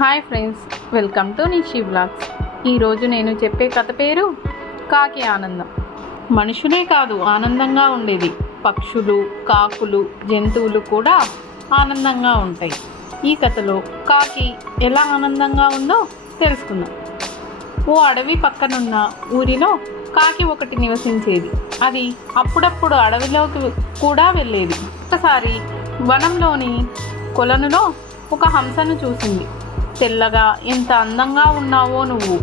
Hi friends, welcome to Nishi blogs. ఈరోజు నేను చెప్పే కథ పేరు కాకి ఆనందం. మనుషులే కాదు ఆనందంగా ఉండేది, పక్షులు, కాకులు, జంతువులు కూడా ఆనందంగా ఉంటాయి. ఈ కథలో కాకి ఎలా ఆనందంగా ఉందో తెలుసుకుందాం. ఓ అడవి పక్కనున్న ఊరిలో కాకి ఒకటి నివసించేది. అది అప్పుడప్పుడు అడవిలోకి కూడా వెళ్ళేది. ఒకసారి వనంలోని కొలనులో ఒక హంసను చూసింది. తెల్లగా ఎంత అందంగా ఉన్నావో నువ్వు,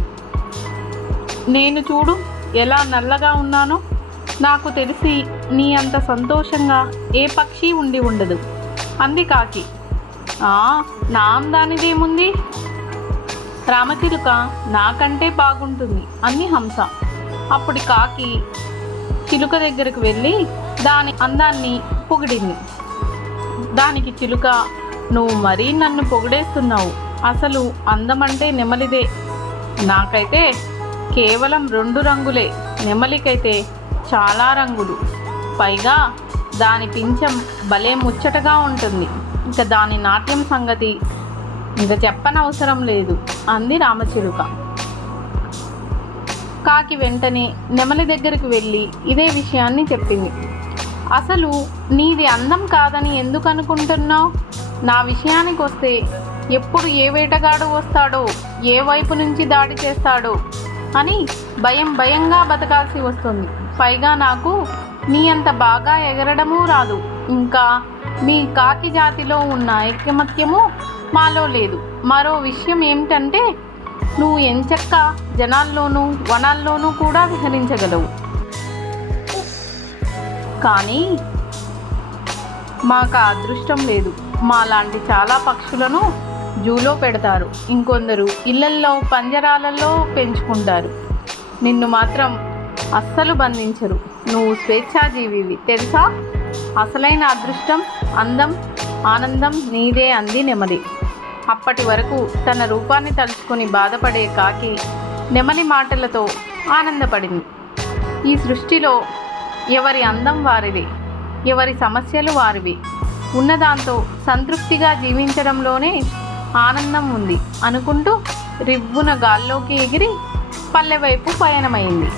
నేను చూడు ఎలా నల్లగా ఉన్నానో. నాకు తెలిసి నీ అంత సంతోషంగా ఏ పక్షి ఉండి ఉండదు అంది కాకి. నా అందానిదేముంది, రామచిలుక నాకంటే బాగుంటుంది అంది హంస. అప్పుడు కాకి చిలుక దగ్గరకు వెళ్ళి దాని అందాన్ని పొగిడింది. దానికి చిలుక, నువ్వు మరీ నన్ను పొగిడేస్తున్నావు, అసలు అందమంటే నెమలిదే. నాకైతే కేవలం 2 రంగులే, నెమలికైతే చాలా రంగులు, పైగా దాని పింఛం భలే ముచ్చటగా ఉంటుంది. ఇక దాని నాట్యం సంగతి ఇంక చెప్పనవసరం లేదు అంది రామచిలుక. కాకి వెంటనే నెమలి దగ్గరికి వెళ్ళి ఇదే విషయాన్ని చెప్పింది. అసలు నీది అందం కాదని ఎందుకు అనుకుంటున్నావు? నా విషయానికి వస్తే ఎప్పుడు ఏ వేటగాడు వస్తాడో, ఏ వైపు నుంచి దాడి చేస్తాడో అని భయంగా బతకాల్సి వస్తుంది. పైగా నాకు నీ అంత బాగా ఎగరడమూ రాదు. ఇంకా మీ కాకి జాతిలో ఉన్న ఐకమత్యము మాలో లేదు. మరో విషయం ఏమిటంటే నువ్వు ఎంచక్క జనాల్లోనూ వనాల్లోనూ కూడా విహరించగలవు. కానీ మాకు అదృష్టం లేదు. మాలాంటి చాలా పక్షులను జూలో పెడతారు, ఇంకొందరు ఇళ్లల్లో పంజరాలలో పెంచుకుంటారు. నిన్ను మాత్రం అస్సలు బంధించరు. నువ్వు స్వేచ్ఛాజీవివి తెలుసా? అసలైన అదృష్టం, అందం, ఆనందం నీదే అంది నెమలి. అప్పటి వరకు తన రూపాన్ని తలుచుకొని బాధపడే కాకి నెమలి మాటలతో ఆనందపడింది. ఈ సృష్టిలో ఎవరి అందం వారిది, ఎవరి సమస్యలు వారివి. ఉన్నదాంతో సంతృప్తిగా జీవించడంలోనే ఆనందం ఉంది అనుకుంటూ రివ్వున గాల్లోకి ఎగిరి పల్లె వైపు పయనమైంది.